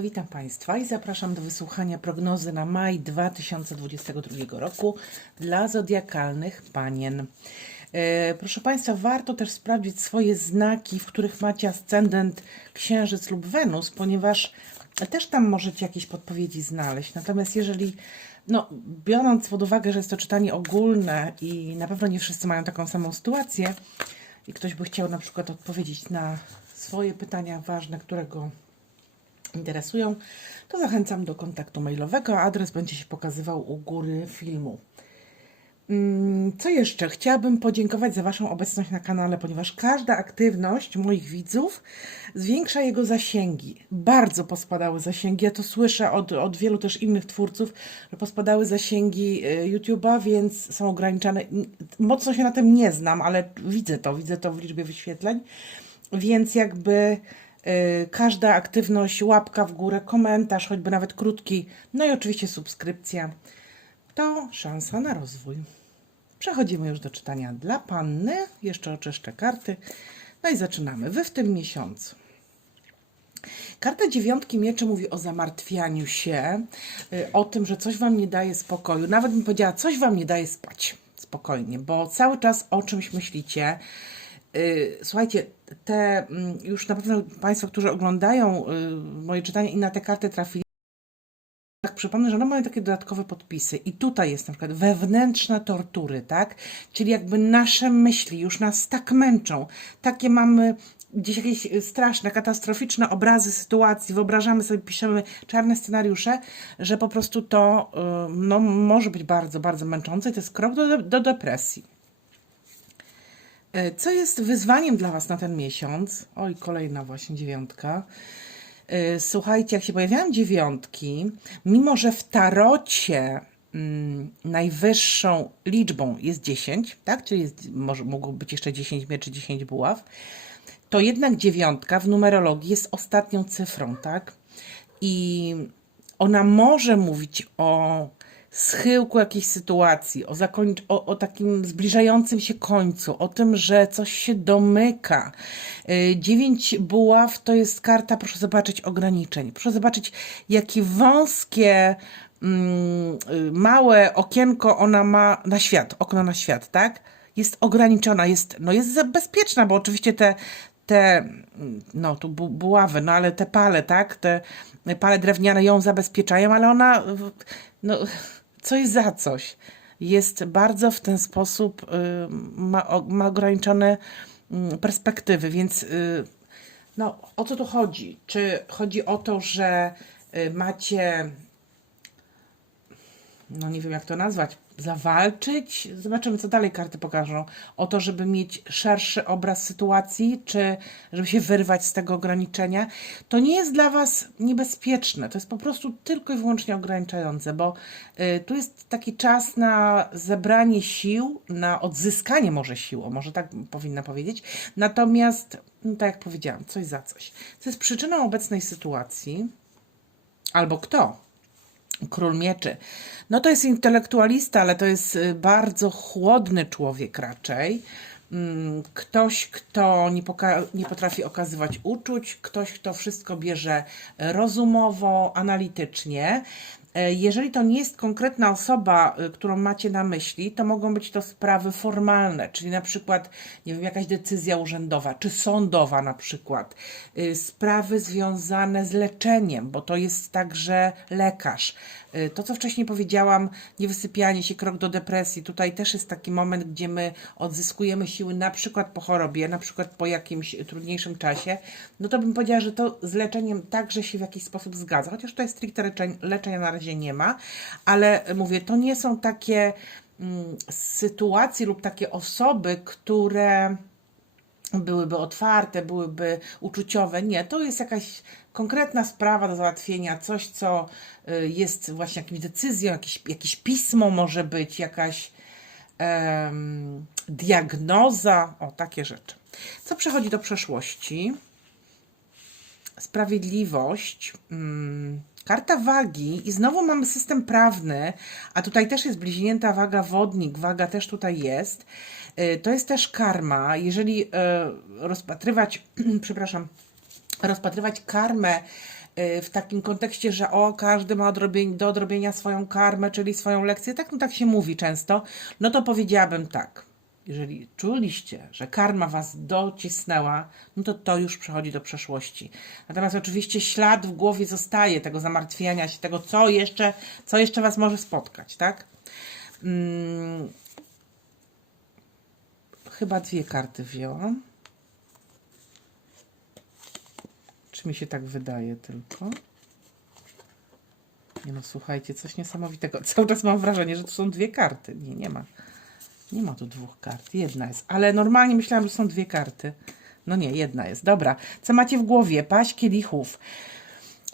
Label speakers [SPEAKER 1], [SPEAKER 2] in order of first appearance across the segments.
[SPEAKER 1] Witam Państwa i zapraszam do wysłuchania prognozy na maj 2022 roku dla zodiakalnych panien. E, Proszę Państwa, warto też sprawdzić swoje znaki, w których macie ascendent Księżyc lub Wenus, ponieważ też tam możecie jakieś podpowiedzi znaleźć. Natomiast jeżeli, no, biorąc pod uwagę, że jest to czytanie ogólne i na pewno nie wszyscy mają taką samą sytuację, i ktoś by chciał na przykład odpowiedzieć na swoje pytania ważne, którego interesują, to zachęcam do kontaktu mailowego. Adres będzie się pokazywał u góry filmu. Mm, Co jeszcze? Chciałabym podziękować za Waszą obecność na kanale, ponieważ każda aktywność moich widzów zwiększa jego zasięgi. Bardzo pospadały zasięgi. Ja to słyszę od, od wielu też innych twórców, że pospadały zasięgi y, YouTube'a, więc są ograniczane. Mocno się na tym nie znam, ale widzę to, widzę to w liczbie wyświetleń. Więc jakby każda aktywność, łapka w górę, komentarz, choćby nawet krótki, no i oczywiście subskrypcja, to szansa na rozwój. Przechodzimy już do czytania dla panny. Jeszcze oczyszczę karty. No i zaczynamy. Wy w tym miesiącu. Karta dziewiątki mieczy mówi o zamartwianiu się, y, o tym, że coś wam nie daje spokoju. Nawet bym powiedziała, coś wam nie daje spać spokojnie, bo cały czas o czymś myślicie. Y, Słuchajcie, te mm, już na pewno Państwo, którzy oglądają y, moje czytanie i na te karty trafili, tak przypomnę, że one mają takie dodatkowe podpisy i tutaj jest na przykład wewnętrzne tortury, tak? Czyli jakby nasze myśli już nas tak męczą, takie mamy gdzieś jakieś y, straszne, katastroficzne obrazy sytuacji, wyobrażamy sobie, piszemy czarne scenariusze, że po prostu to no, może być bardzo, bardzo męczące i to jest krok do, do depresji. E, Co jest wyzwaniem dla Was na ten miesiąc? Oj, kolejna właśnie dziewiątka. E, Słuchajcie, jak się pojawiają dziewiątki, mimo że w tarocie mm, najwyższą liczbą jest 10, tak? Czyli jest, może mogło być jeszcze 10 mieczy, 10 buław, to jednak dziewiątka w numerologii jest ostatnią cyfrą, tak? I ona może mówić o schyłku jakiejś sytuacji, o, zakończ- o, o takim zbliżającym się końcu, o tym, że coś się domyka. Y, Dziewięć buław to jest karta, proszę zobaczyć, ograniczeń. Proszę zobaczyć, jakie wąskie, mm, y, małe okienko ona ma na świat, okno na świat, tak? Jest ograniczona, jest, no jest bezpieczna, bo oczywiście te, te, mm, no tu bu- buławy, no ale te pale, tak? Te pale drewniane ją zabezpieczają, ale ona, no coś za coś. Jest bardzo w ten sposób, y, ma, ma ograniczone mm, perspektywy, więc y, no o co tu chodzi? Czy chodzi o to, że y, macie no nie wiem jak to nazwać, zawalczyć. Zobaczymy, co dalej karty pokażą. O to, żeby mieć szerszy obraz sytuacji, czy żeby się wyrwać z tego ograniczenia. To nie jest dla Was niebezpieczne, to jest po prostu tylko i wyłącznie ograniczające, bo y, tu jest taki czas na zebranie sił, na odzyskanie może sił, może tak powinna powiedzieć. Natomiast, no, tak jak powiedziałam, coś za coś. Co jest przyczyną obecnej sytuacji, albo kto? Król Mieczy. No to jest intelektualista, ale to jest y, bardzo chłodny człowiek raczej. Mm, Ktoś, kto nie, nie potrafi okazywać uczuć, ktoś, kto wszystko bierze rozumowo, analitycznie. E, Jeżeli to nie jest konkretna osoba, y, którą macie na myśli, to mogą być to sprawy formalne, czyli na przykład, nie wiem, jakaś decyzja urzędowa, czy sądowa na przykład, y, sprawy związane z leczeniem, bo to jest także lekarz. To, co wcześniej powiedziałam, niewysypianie się, krok do depresji, tutaj też jest taki moment, gdzie my odzyskujemy siły na przykład po chorobie, na przykład po jakimś trudniejszym czasie, no to bym powiedziała, że to z leczeniem także się w jakiś sposób zgadza, chociaż tutaj stricte leczeń, leczenia na razie nie ma, ale mówię, to nie są takie mm, sytuacje lub takie osoby, które byłyby otwarte, byłyby uczuciowe. Nie, to jest jakaś konkretna sprawa do załatwienia, coś, co y, jest właśnie jakimś decyzją, jakieś, jakieś pismo może być, jakaś diagnoza, o takie rzeczy. Co przechodzi do przeszłości? Sprawiedliwość. Mm, Karta wagi i znowu mamy system prawny, a tutaj też jest bliźnięta waga wodnik, waga też tutaj jest. Y, To jest też karma. Jeżeli y, rozpatrywać, przepraszam, rozpatrywać karmę y, w takim kontekście, że o, każdy ma do odrobienia swoją karmę, czyli swoją lekcję, tak, no tak się mówi często, no to powiedziałabym tak. Jeżeli czuliście, że karma was docisnęła, no to to już przechodzi do przeszłości. Natomiast oczywiście ślad w głowie zostaje tego zamartwiania się, tego, co jeszcze, co jeszcze was może spotkać, tak? Mm, chyba dwie karty wzięłam. Czy mi się tak wydaje tylko? Nie no, słuchajcie, coś niesamowitego. Cały czas mam wrażenie, że to są dwie karty. Nie, nie ma. Nie ma tu dwóch kart. Jedna jest. Ale normalnie myślałam, że są dwie karty. No nie, jedna jest. Dobra. Co macie w głowie? Paść kielichów.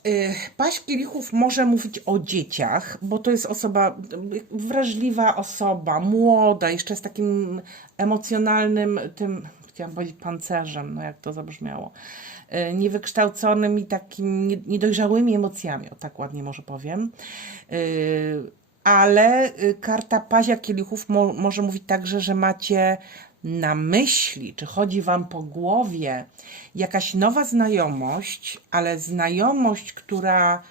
[SPEAKER 1] Y, Paść kielichów może mówić o dzieciach, bo to jest osoba, y, wrażliwa osoba, młoda, jeszcze z takim emocjonalnym tym, chciałam powiedzieć pancerzem, no jak to zabrzmiało, y, niewykształconym i takim nie- niedojrzałymi emocjami, o tak ładnie może powiem. Ale y, karta pazia kielichów mo może mówić także, że macie na myśli, czy chodzi Wam po głowie jakaś nowa znajomość, ale znajomość, która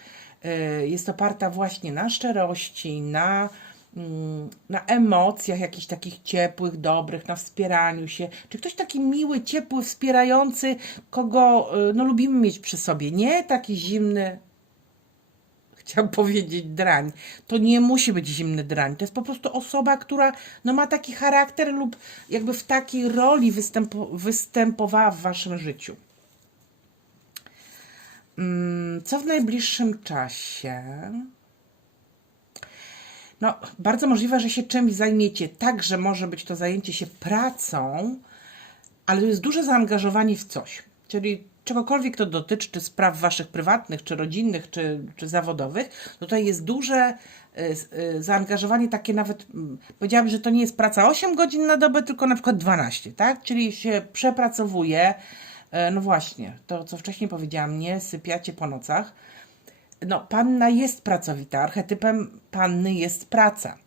[SPEAKER 1] y, jest oparta właśnie na szczerości, na, mm, na emocjach jakichś takich ciepłych, dobrych, na wspieraniu się. Czy ktoś taki miły, ciepły, wspierający, kogo y, no, lubimy mieć przy sobie. Nie taki zimny, chciałam powiedzieć drań. To nie musi być zimny drań. To jest po prostu osoba, która no, ma taki charakter lub jakby w takiej roli występo, występowała w waszym życiu. Mm, Co w najbliższym czasie? No, bardzo możliwe, że się czymś zajmiecie. Także może być to zajęcie się pracą, ale to jest duże zaangażowanie w coś. Czyli czegokolwiek to dotyczy, czy spraw waszych prywatnych, czy rodzinnych, czy, czy zawodowych, tutaj jest duże y, y, zaangażowanie takie nawet, mm, powiedziałabym, że to nie jest praca 8 godzin na dobę, tylko na przykład 12, tak? Czyli się przepracowuje, e, no właśnie, to co wcześniej powiedziałam, nie sypiacie po nocach. No, panna jest pracowita, archetypem panny jest praca.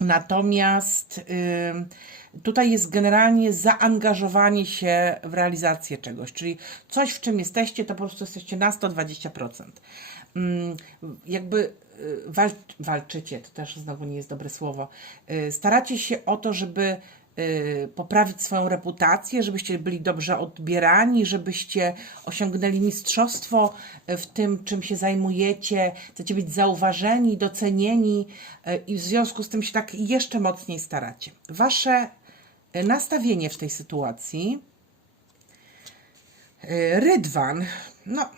[SPEAKER 1] Natomiast tutaj jest generalnie zaangażowanie się w realizację czegoś, czyli coś, w czym jesteście, to po prostu jesteście na 120%. Ym, jakby y, wal, walczycie, to też znowu nie jest dobre słowo. Y, staracie się o to, żeby y, poprawić swoją reputację, żebyście byli dobrze odbierani, żebyście osiągnęli mistrzostwo w tym, czym się zajmujecie, chcecie być zauważeni, docenieni i w związku z tym się tak jeszcze mocniej staracie. Wasze nastawienie w tej sytuacji Y, Rydwan, no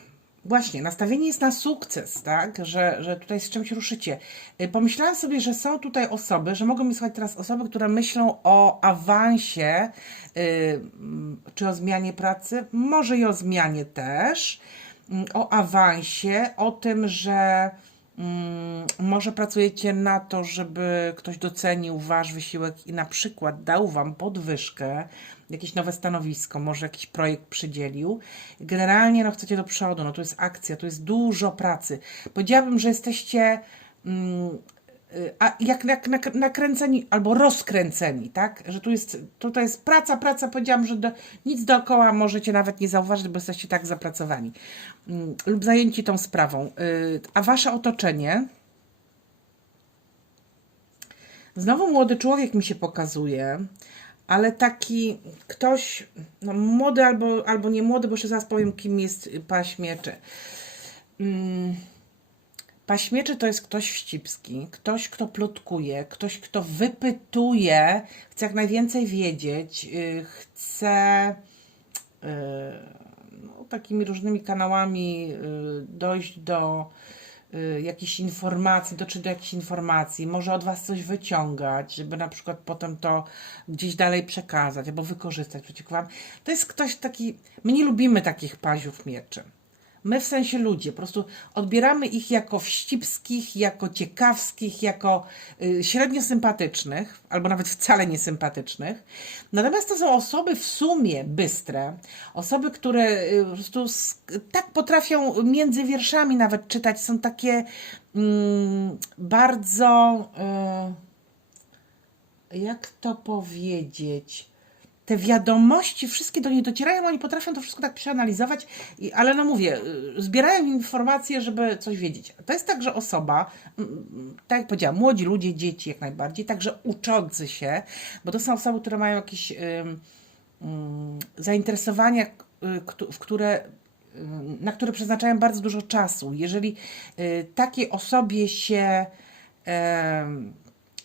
[SPEAKER 1] właśnie, nastawienie jest na sukces, tak, że, że tutaj z czymś ruszycie. Y, Pomyślałam sobie, że są tutaj osoby, że mogą mi słuchać teraz osoby, które myślą o awansie, czy o zmianie pracy, może i o zmianie też, o awansie, o tym, że może pracujecie na to, żeby ktoś docenił Wasz wysiłek i na przykład dał Wam podwyżkę, jakieś nowe stanowisko, może jakiś projekt przydzielił. Generalnie no, chcecie do przodu, no to jest akcja, to jest dużo pracy. Powiedziałabym, że jesteście mm, a jak, jak nak- nakręceni albo rozkręceni, tak? Że tu jest, tutaj jest praca, praca. Powiedziałam, że do, nic dookoła możecie nawet nie zauważyć, bo jesteście tak zapracowani mm, lub zajęci tą sprawą. Y, A wasze otoczenie. Znowu młody człowiek mi się pokazuje, ale taki ktoś, no młody albo, albo nie młody, bo jeszcze zaraz powiem, kim jest paść mieczy. Mm, Paśmieczy to jest ktoś wścibski, ktoś, kto plotkuje, ktoś, kto wypytuje, chce jak najwięcej wiedzieć, yy, chce yy, no, takimi różnymi kanałami yy, dojść do jakichś informacji, dotrzeć do jakichś informacji, może od Was coś wyciągać, żeby na przykład potem to gdzieś dalej przekazać albo wykorzystać przeciwko Wam. To jest ktoś taki, my nie lubimy takich paziów mieczy. My w sensie ludzie, po prostu odbieramy ich jako wścibskich, jako ciekawskich, jako y, średnio sympatycznych, albo nawet wcale niesympatycznych. Natomiast to są osoby w sumie bystre, osoby, które y, po prostu tak potrafią między wierszami nawet czytać, są takie mm, bardzo, y, jak to powiedzieć, te wiadomości wszystkie do niej docierają, oni potrafią to wszystko tak przeanalizować, ale no mówię, y, zbierają informacje, żeby coś wiedzieć. To jest także osoba, mm, tak jak powiedziałam, młodzi ludzie, dzieci jak najbardziej, także uczący się, bo to są osoby, które mają jakieś zainteresowania, y, w które y, na które przeznaczają bardzo dużo czasu. Jeżeli takiej osobie się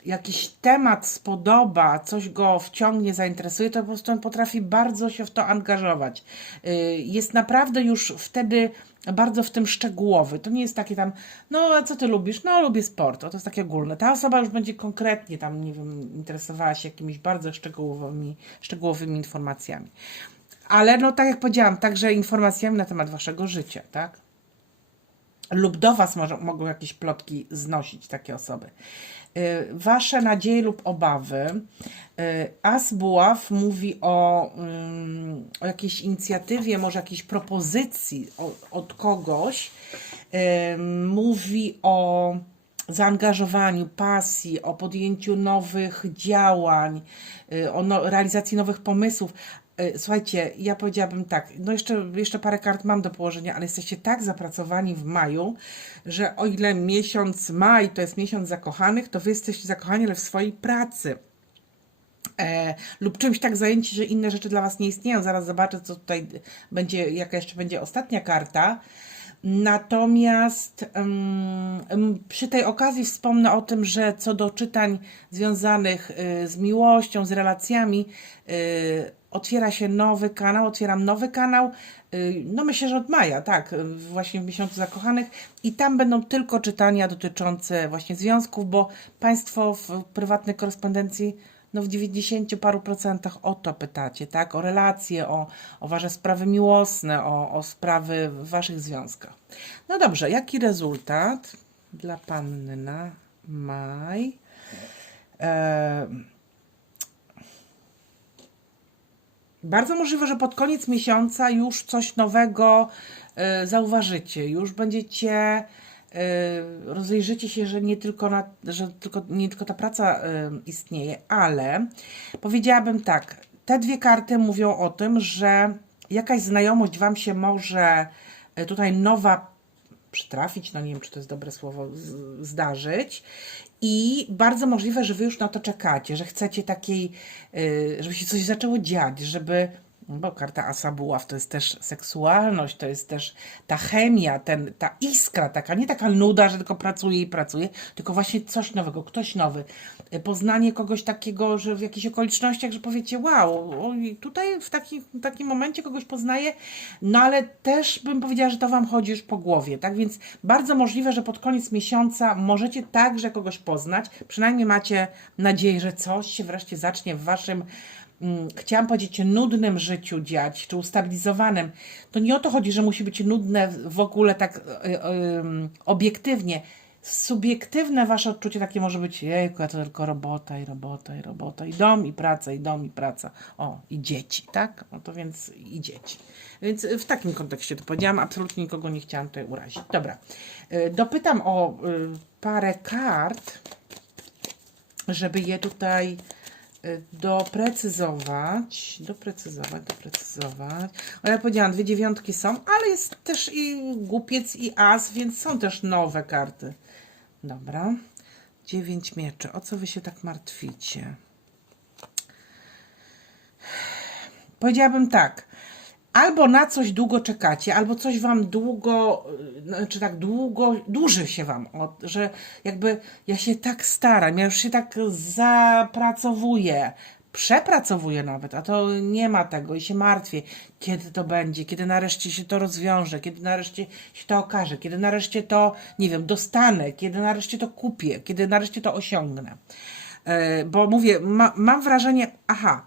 [SPEAKER 1] jakiś temat spodoba, coś go wciągnie, zainteresuje, to po prostu on potrafi bardzo się w to angażować. Y, Jest naprawdę już wtedy bardzo w tym szczegółowy. To nie jest takie tam, no a co ty lubisz? No lubię sport. O, to jest takie ogólne. Ta osoba już będzie konkretnie tam, nie wiem, interesowała się jakimiś bardzo szczegółowymi, szczegółowymi informacjami. Ale no tak jak powiedziałam, także informacjami na temat waszego życia, tak? lub do Was może, mogą jakieś plotki znosić takie osoby. Y, Wasze nadzieje lub obawy. Y, As Buław mówi o, ym, o jakiejś inicjatywie, może jakiejś propozycji od, kogoś. Ym, Mówi o zaangażowaniu, pasji, o podjęciu nowych działań, y, o no, realizacji nowych pomysłów. Y, Słuchajcie, ja powiedziałabym tak, no jeszcze, jeszcze parę kart mam do położenia, ale jesteście tak zapracowani w maju, że o ile miesiąc maj to jest miesiąc zakochanych, to wy jesteście zakochani, ale w swojej pracy. E, lub czymś tak zajęci, że inne rzeczy dla Was nie istnieją. Zaraz zobaczę, co tutaj będzie, jaka jeszcze będzie ostatnia karta. Natomiast em, przy tej okazji wspomnę o tym, że co do czytań związanych y, z miłością, z relacjami, y, otwiera się nowy kanał, otwieram nowy kanał, y, no myślę, że od maja, tak, y, właśnie w miesiącu zakochanych i tam będą tylko czytania dotyczące właśnie związków, bo Państwo w prywatnej korespondencji no w 90 paru procentach o to pytacie, tak? O relacje, o, o wasze sprawy miłosne, o, o sprawy w waszych związkach. No dobrze, jaki rezultat dla panny na maj? E, Bardzo możliwe, że pod koniec miesiąca już coś nowego e, zauważycie, już będziecie, e, rozejrzycie się, że nie tylko, na, że tylko, nie tylko ta praca e, istnieje, ale powiedziałabym tak, te dwie karty mówią o tym, że jakaś znajomość Wam się może tutaj nowa przytrafić, no nie wiem, czy to jest dobre słowo, zdarzyć. I bardzo możliwe, że wy już na to czekacie, że chcecie takiej, y, żeby się coś zaczęło dziać, żeby, bo karta Asa Buław to jest też seksualność, to jest też ta chemia, ten, ta iskra taka, nie taka nuda, że tylko pracuje i pracuje, tylko właśnie coś nowego, ktoś nowy. Y, Poznanie kogoś takiego, że w jakichś okolicznościach, że powiecie, wow, tutaj w takim, w takim momencie kogoś poznaję, no ale też bym powiedziała, że to Wam chodzi już po głowie, tak? Więc bardzo możliwe, że pod koniec miesiąca możecie także kogoś poznać, przynajmniej macie nadzieję, że coś się wreszcie zacznie w Waszym chciałam powiedzieć, nudnym życiu dziać, czy ustabilizowanym, to nie o to chodzi, że musi być nudne w ogóle tak y, y, ym, obiektywnie. Subiektywne wasze odczucie takie może być, jejku, ja to tylko robota i robota i robota i dom i praca i dom i praca. O, i dzieci, tak? No to więc i dzieci. Więc w takim kontekście to powiedziałam, absolutnie nikogo nie chciałam tutaj urazić. Dobra, dopytam o parę kart, żeby je tutaj doprecyzować, doprecyzować, doprecyzować. O, ja powiedziałam, dwie dziewiątki są, ale jest też i głupiec i as, więc są też nowe karty. Dobra. Dziewięć mieczy. O co wy się tak martwicie? Powiedziałabym tak. Albo na coś długo czekacie, albo coś wam długo, znaczy tak długo, dłuży się wam, że jakby ja się tak staram, ja już się tak zapracowuję, przepracowuję nawet, a to nie ma tego i się martwię, kiedy to będzie, kiedy nareszcie się to rozwiąże, kiedy nareszcie się to okaże, kiedy nareszcie to, nie wiem, dostanę, kiedy nareszcie to kupię, kiedy nareszcie to osiągnę. E, Bo mówię, ma, mam wrażenie, aha,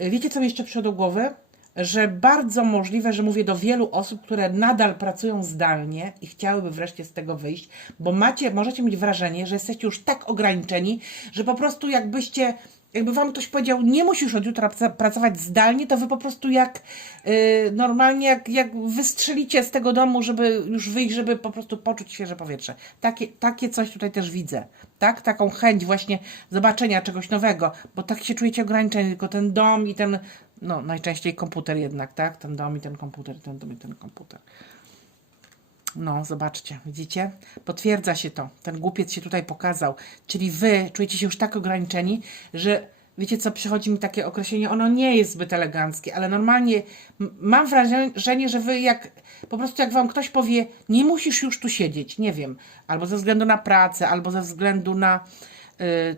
[SPEAKER 1] Wiecie, co mi jeszcze przyszło do głowy? Że bardzo możliwe, że mówię do wielu osób, które nadal pracują zdalnie i chciałyby wreszcie z tego wyjść, bo macie, możecie mieć wrażenie, że jesteście już tak ograniczeni, że po prostu jakbyście jakby wam ktoś powiedział, nie musisz od jutra pracować zdalnie, to wy po prostu jak y, normalnie, jak, jak wystrzelicie z tego domu, żeby już wyjść, żeby po prostu poczuć świeże powietrze. Takie, takie coś tutaj też widzę, tak? Taką chęć właśnie zobaczenia czegoś nowego, bo tak się czujecie ograniczeni, tylko ten dom i ten, no najczęściej komputer jednak, tak? Ten dom i ten komputer, ten dom i ten komputer. No, zobaczcie, widzicie? Potwierdza się to. Ten głupiec się tutaj pokazał. Czyli wy czujecie się już tak ograniczeni, że wiecie co, przychodzi mi takie określenie, ono nie jest zbyt eleganckie, ale normalnie mam wrażenie, że wy jak, po prostu jak wam ktoś powie, nie musisz już tu siedzieć, nie wiem, albo ze względu na pracę, albo ze względu na,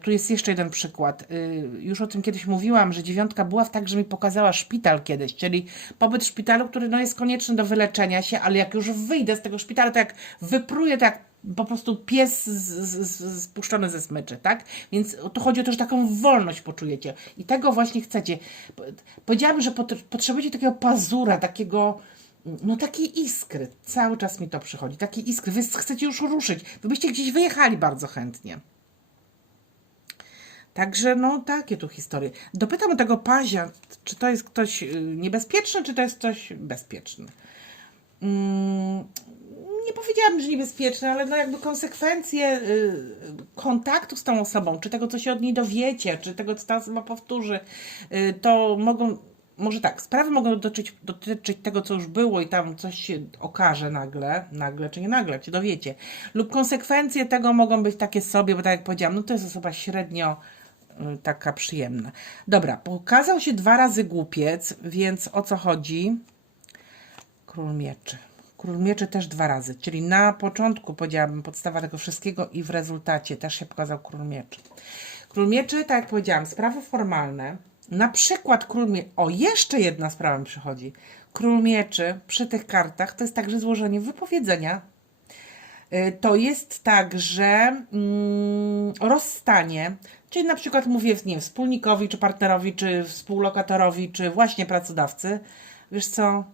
[SPEAKER 1] tu jest jeszcze jeden przykład. Y, Już o tym kiedyś mówiłam, że dziewiątka była w tak, że mi pokazała szpital kiedyś, czyli pobyt w szpitalu, który no, jest konieczny do wyleczenia się, ale jak już wyjdę z tego szpitala, to jak wypruję, to jak po prostu pies spuszczony ze smyczy, tak? Więc tu chodzi o to, że taką wolność poczujecie. I tego właśnie chcecie. Po- Powiedziałabym, że pot, potrzebujecie takiego pazura, takiego no takiej iskry. Cały czas mi to przychodzi. Takiej iskry. Wy chcecie już ruszyć. Wy byście gdzieś wyjechali bardzo chętnie. Także no takie tu historie. Dopytam tego pazia, czy to jest ktoś y, niebezpieczny, czy to jest ktoś bezpieczny. Mm, nie powiedziałabym, że niebezpieczny, ale no jakby konsekwencje y, kontaktu z tą osobą, czy tego, co się od niej dowiecie, czy tego, co ta osoba powtórzy, y, to mogą, może tak, sprawy mogą dotyczyć, dotyczyć tego, co już było i tam coś się okaże nagle, nagle czy nie nagle, jak się dowiecie. Lub konsekwencje tego mogą być takie sobie, bo tak jak powiedziałam, no to jest osoba średnio taka przyjemna. Dobra, pokazał się dwa razy głupiec, więc o co chodzi? Król mieczy. Król mieczy też dwa razy, czyli na początku powiedziałabym podstawa tego wszystkiego i w rezultacie też się pokazał król mieczy. Król mieczy, tak jak powiedziałam, sprawy formalne. Na przykład król mieczy. O, jeszcze jedna sprawa mi przychodzi. Król mieczy przy tych kartach to jest także złożenie wypowiedzenia. Y, To jest także mm, rozstanie, czyli na przykład mówię nie wiem, wspólnikowi, czy partnerowi, czy współlokatorowi, czy właśnie pracodawcy. Wiesz co?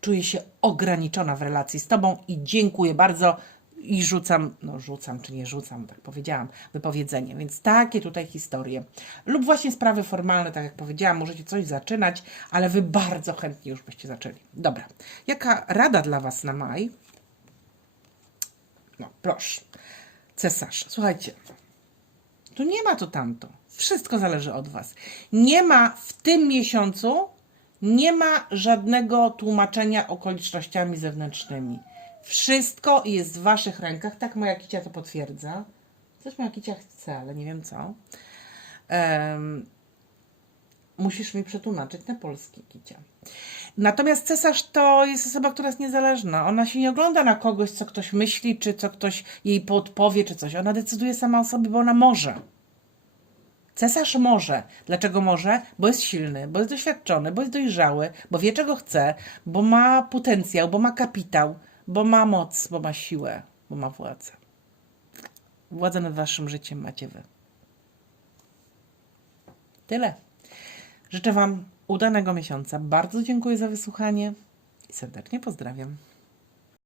[SPEAKER 1] czuję się ograniczona w relacji z Tobą i dziękuję bardzo. I rzucam, no rzucam czy nie rzucam, tak powiedziałam, wypowiedzenie. Więc takie tutaj historie. Lub właśnie sprawy formalne, tak jak powiedziałam, możecie coś zaczynać, ale Wy bardzo chętnie już byście zaczęli. Dobra. Jaka rada dla Was na maj? No, proszę. Cesarz. Słuchajcie, tu nie ma to tamto. Wszystko zależy od Was. Nie ma w tym miesiącu, nie ma żadnego tłumaczenia okolicznościami zewnętrznymi. Wszystko jest w Waszych rękach. Tak moja kicia to potwierdza. Coś moja kicia chce, ale nie wiem co. Em, musisz mi przetłumaczyć na polski, kicia. Natomiast cesarz to jest osoba, która jest niezależna. Ona się nie ogląda na kogoś, co ktoś myśli, czy co ktoś jej podpowie, czy coś. Ona decyduje sama o sobie, bo ona może. Cesarz może. Dlaczego może? Bo jest silny, bo jest doświadczony, bo jest dojrzały, bo wie czego chce, bo ma potencjał, bo ma kapitał, bo ma moc, bo ma siłę, bo ma władzę. Władzę nad waszym życiem macie wy. Tyle. Życzę wam udanego miesiąca. Bardzo dziękuję za wysłuchanie i serdecznie pozdrawiam.